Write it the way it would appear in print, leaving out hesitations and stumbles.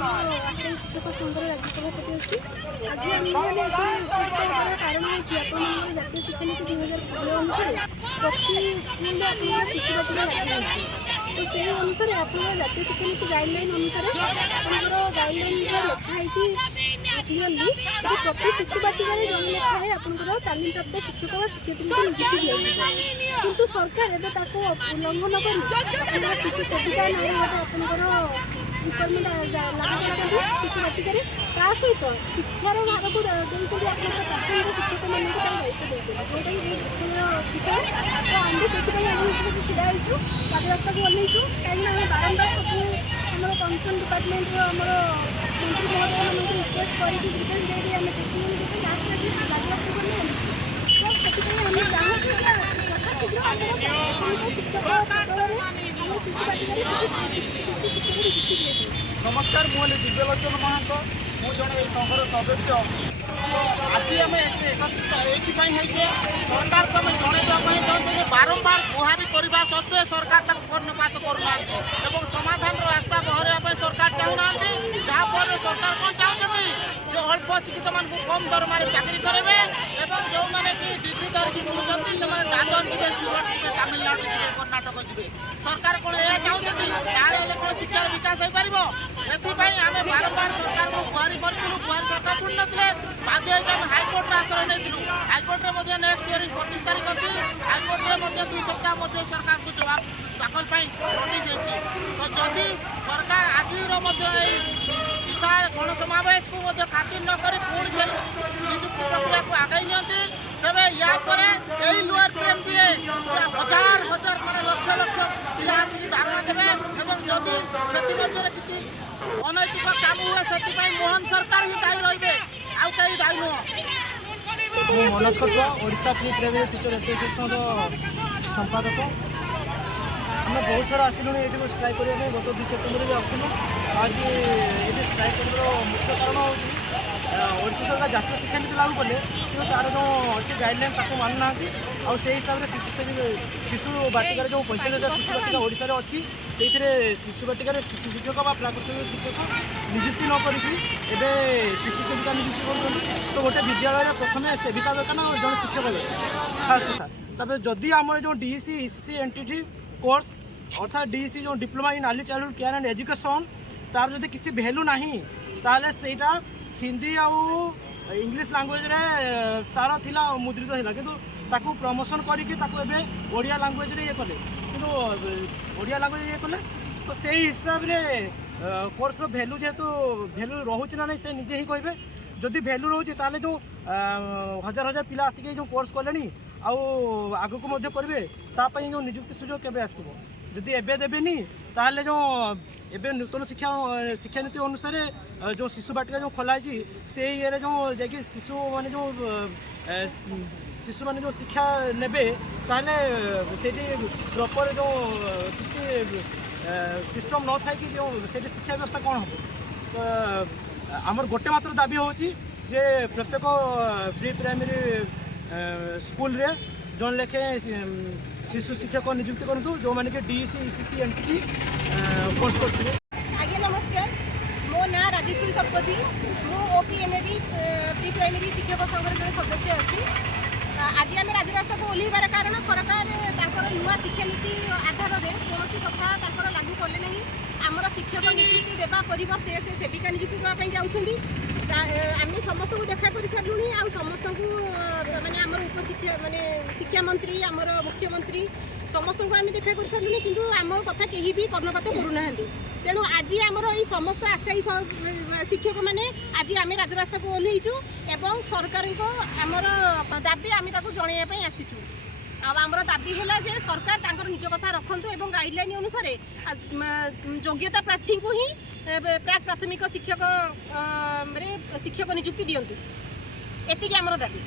आशायी शिक्षक संघर राज्य सभापति अच्छी आज आम कारण हो जातीय शिक्षानीति 2015 अनुसार प्रति स्कूल आप शिशु बाटिका रखी तो से अनुसार आप जातीय शिक्षानीति गाइडलाइन अनुसार आप गाइडलाइन लिखाई क्लीयरली प्रति शिशु बाटिका जन लेखाएं आपंकर तालीम प्राप्त शिक्षक व शिक्षयित्री नियुक्ति दिया किंतु सरकार एवं उल्लंघन कर शिशु सेविका नाम आपंकर रिक्वायरमेंट लागू कर शिशु बाटिका ता सहित शिक्षार भाग को देखते आप प्राथमिक शिक्षक मानक दायित्व देते जोटा विषय तो आम से छिड़ा राजरास्ता को ओल्लू कहीं बारंबार सब आम कमिशन डिपार्टमेंट मंत्री महोदय मान रिक्वेस्ट करके आम देखिए राजरास्ता को नमस्कार मुझे दिव्यलोचन महंत मु जड़े संघर सदस्य आज आम एकत्रित ये सरकार को आम जनवाई चाहते बारंबार गुहारी करने सत्वे सरकार कर्णपात करना समाधान रास्ता बहर सरकार चाहूना जहाँफल सरकार कौन चाहते जो अल्प शिक्षित मान कम दरमा चाकरी करेंगे जो मैंने कि डिग्री धरिकी बुलूँ से दादर जी सूरत जी तमिलनाडु जी कर्णाटक जी सरकार कौन यह चाहते तार कौन शिक्षार विकास हो पार एपाई आम बारंबार सरकार को गुहारी करूँ गुहारी सरकार शुणी नथिले बाध्य आम हाइकोर्ट आश्रय नहीं हाइकोर्टे नेक्स्ट हियरिंग 25 तारीख अच्छी हाइकोर्टे 2 सप्ताह सरकार को जवाब दाखल नोटिस तो जदि सरकार आज शिक्षा गणसमावेश को खातिर नक पुणी से नियुक्ति प्रक्रिया को आगे नियंती तेरे या लुआर पीएमसी हजार हजार मैं लक्ष लक्ष पिला आसिक धारणा देवे जदि से किसी अनैतिक काम हुए से मोहन सरकार ही दायी रही आउ कहीं दायी नुह मनोज कटुआ Odisha pre primary teacher association संपादक आम बहुत थर आसलुँ ये स्ट्राइक करने गत 2 सेप्टेम्बर भी आसलु आज ये स्ट्राइक कर मुख्य कारण हूँ ओडिशा सरकार जातीय शिक्षा नीति लागू कले कि तार जो अच्छी गाइडलाइन ताको मानुना आउ से हिसाब से शिशु बाटिकार जो 45,000 शिशु बाटिका ओडिशा रे अच्छी से शिशु बाटिकार शिशु शिक्षक व प्राकृतिक शिक्षक नियुक्ति न करी शिशु सेविका नियुक्ति कर तो गोटे विद्यालय प्रथम सेविका दरकार ना जन शिक्षक दरकार खास कथा तब जदि आम जो डीईसी ईसीसी एनटीटी कोर्स अर्थात डीईसी जो diploma in early childhood care and education तार जदि किसी वैल्यू नहीं ताले सेटा हिंदी आउ इंग्लिश लैंग्वेज रे तार थिला मुद्रित हिला किंतु ताकू प्रमोशन करके ताकू ओडिया लैंग्वेज रे ये कले किंतु ओडिया लैंग्वेज ये कले तो से हिसाब रे कोर्स रो वैल्यू जेतु वैल्यू रहउछ ना नहीं से निजे ही कहबे जदि वैल्यू रहउछ ताले जो हजार हजार पिला आसिके जो कोर्स कलेनी आउ आगु को मध्य करेंगे तापाई जो नियुक्ति सुजोग केबे आसीबो जदि एबे देबेनी ताले जो एबे नूतन शिक्षा नीति अनुसार जो शिशु बाटिका जो खोलाई से ये जो जाकि शिशु माने जो शिक्षा नेबे ताले सेठी प्रॉपर जो किसी सिस्टम न था कि जो सेठी शिक्षा व्यवस्था कौन हम तो आमर गोटे मात्र दाबी होची जे प्रत्येक प्री प्राइमरी स्कूल रे जन लेखे शिशु शिक्षक नियुक्ति करूँ जो मैंने कि डीईसी ईसीसी एनटीटी कोर्स करते। आज्ञा नमस्कार मो ना राजेश्वरी शतपथी मु ओपीएनएबी प्री प्राइमरी शिक्षक संघर जड़े सदस्य अच्छी आज आम राजरास्ता को ओह्लैबार कारण सरकार नुआ शिक्षा नीति आधार में कौन कथा लागू कले ना आमर शिक्षक नियुक्ति देवा परिवर्ते से सेविका नियुक्ति देवाई जाऊँगी आम समस्त को देखा कर सारूँ आ समस्त को माने आमर उपशिक्षा माने शिक्षा मंत्री आमर मुख्यमंत्री समस्त को आम देखा कर सारूँ किंतु आम कथा कहीं भी कर्णपात करूना तेणु आज आमर ये समस्त आशायी शिक्षक मैंने आज आम राजरास्ता को ओह्लैचु एवं सरकार को आमर दाबी आम जनवाई आसीचु आमर दाबी है जे सरकार निज कथा रखु और गाइडलाइन अनुसार योग्यता प्रार्थी को ही प्राक प्राथमिक शिक्षक शिक्षक नियुक्ति दिंतु एति आमर दाबी।